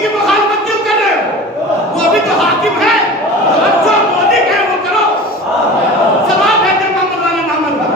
की मुखालफत क्यों कर रहे हो? वो अभी तो हाकिम है। अब जो मोदी है वो करो। सलाम है तेरे मोहम्मद वाले मोहम्मद का।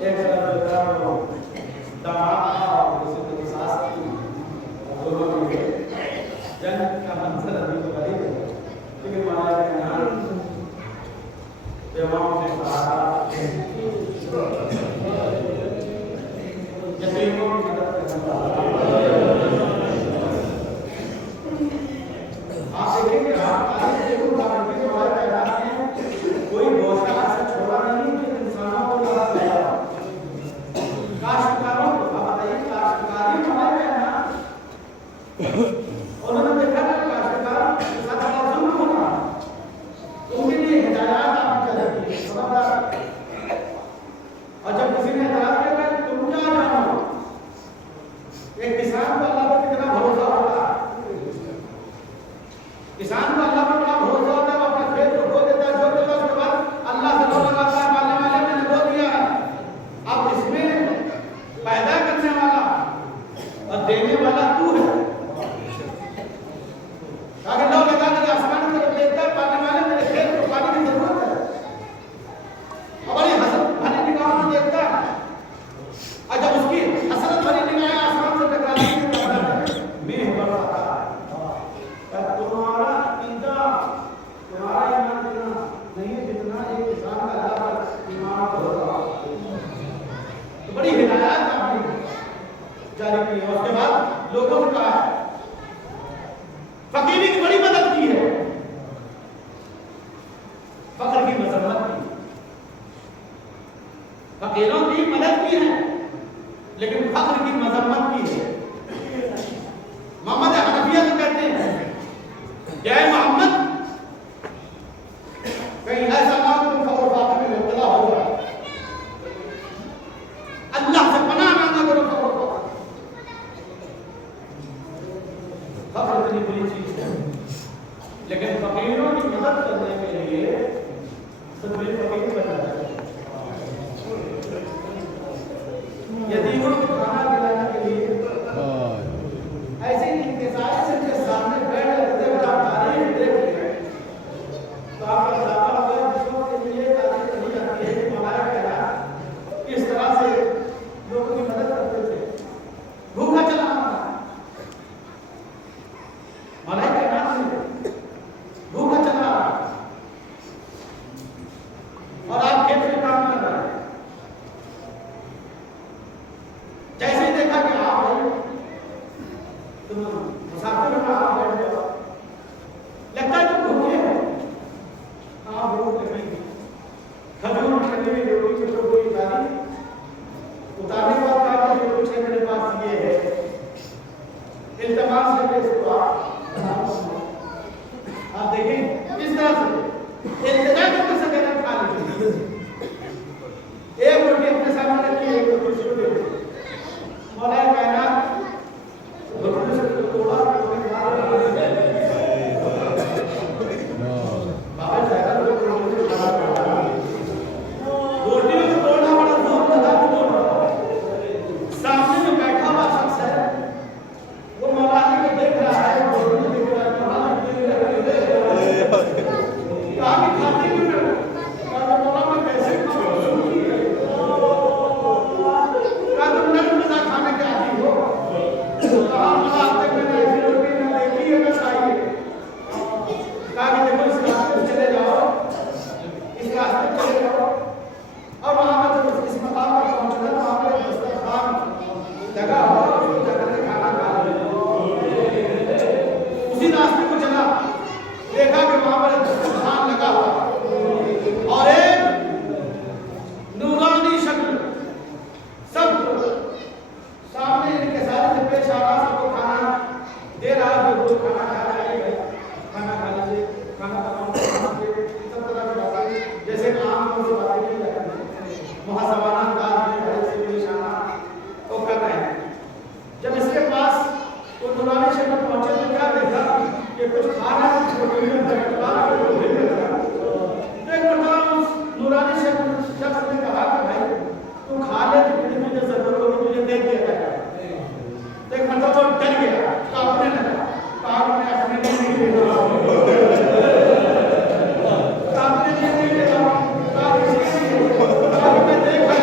एक तो बड़ी हिदायत आपने जारी की है। उसके बाद लोगों से कहा है, फकीरी की बड़ी मदद की है, फक्र की मजम्मत की, फकीरों की मदद की है लेकिन फक्र की मजम्मत की है। मोहम्मद हनफिया तो कहते हैं जय मोहम्मद, कहीं ऐसा ना हो तुम फक्र फाकर में मुब्तला हो जाए, अल्लाह से पनाह मांगा करो फक्र इतनी बुरी चीज है। लेकिन फकीरों की मदद करने के लिए सभी फकीर बनाया, यतीमों को खाना खिलाने के लिए ऐसे ही इनके सामने बैठ करते हुए आप तारीफ देख रहे तो आपका अंदाजा होगा दूसरों के लिए तारीफ नहीं आती है कि मौलाना कहना किस तरह से लोगों की मदद करते थे, भूखा चला मौलाना कहना से भूखा चला और आप खेत में काम कर रहे हैं, जैसे ही देखा कि आप भाई तुम मुसाफिर हो, आप बैठ जाओ, लगता है तुम भूखे हो, हाँ भूख लगी, खजूर लगी हुई रोटी की टोकरी उतारी, उतारने के बाद कहा कि जो कुछ है मेरे पास ये है, इल्तिमास करके इसको आप देखें इस तरह से इल्तिजा करके से कहना खा लीजिए, एक रोटी अपने सामने रखी, एक रोटी उसको दे दो, मौलाना कायनात रोटी से तोड़ा बाहर जाएगा तो रोटी में तो तोड़ना बड़ा जोर लगा के तोड़ना, सामने जो बैठा हुआ शख्स है वो मौलाना को देख रहा है, रोटी देख रहा है, कहा कि खाते क्यों नहीं, कहा मौलाना कैसे खाने के आदि हो, कहा आज तक मैंने ऐसी रोटी न देखी है न खाई है, कहा कि देखो इस रास्ते पे चले जाओ, इस रास्ते पे चले जाओ, और वहां पर जब इस मकाम पर पहुंचना तो वहां पर दस्तरखान जगह हो, उस जगह से खाना खा लो। उसी रास्ते को चला, देखा कि वहां पर दस्तरखान लगा हुआ और एक नूरानी शक्ल सब सामने इनके सारे से पेश आ रहा, सबको खाना दे रहा, जो खाना खा रहा है, खाना खा लीजिए, खाना सब तरह की बातें जैसे आम को बातें की जाती है, मुहासबाना अंदाज में बड़े से पेश आना वो कर रहे हैं। जब इसके पास वो नूरानी शक्ल पहुंचे तो क्या देखा कि कुछ खाना छोटे में नूरानी शख्स ने कहा कि भाई तू खा ले, जितनी तुझे जरूरत होगी तुझे दे दिया जाएगा। तो एक मतलब वो डर गया, कांपने लगा, कांपने अपने लिए नहीं ले रहा, कांपने लिए नहीं ले रहा, कांपने देखा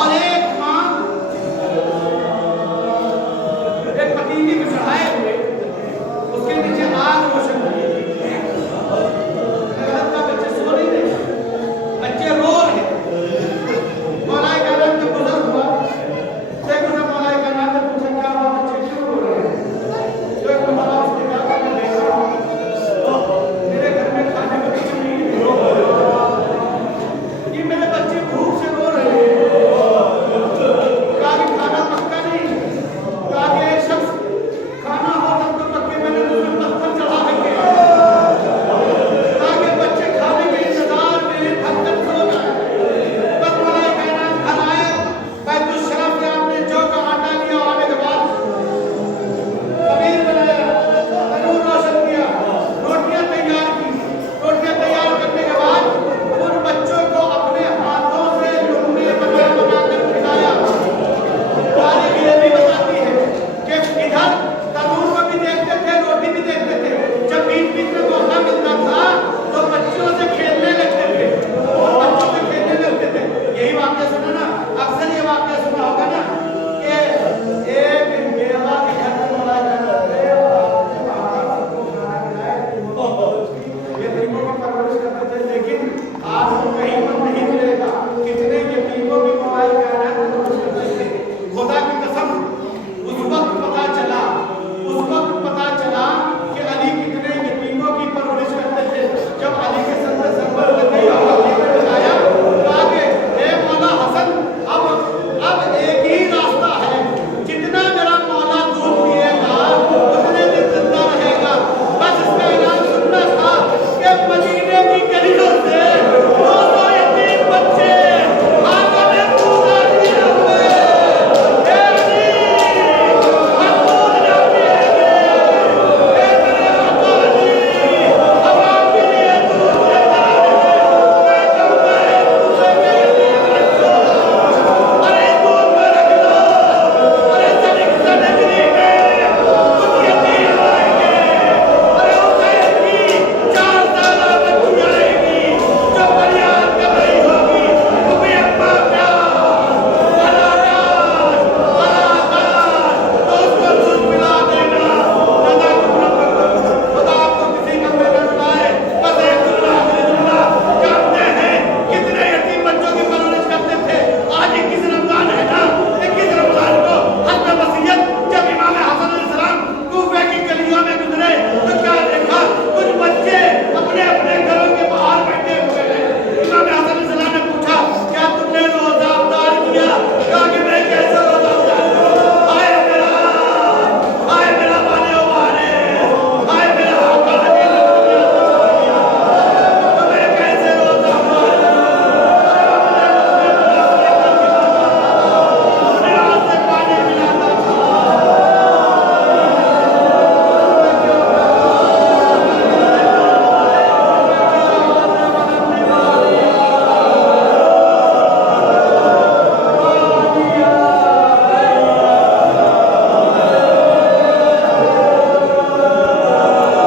और एक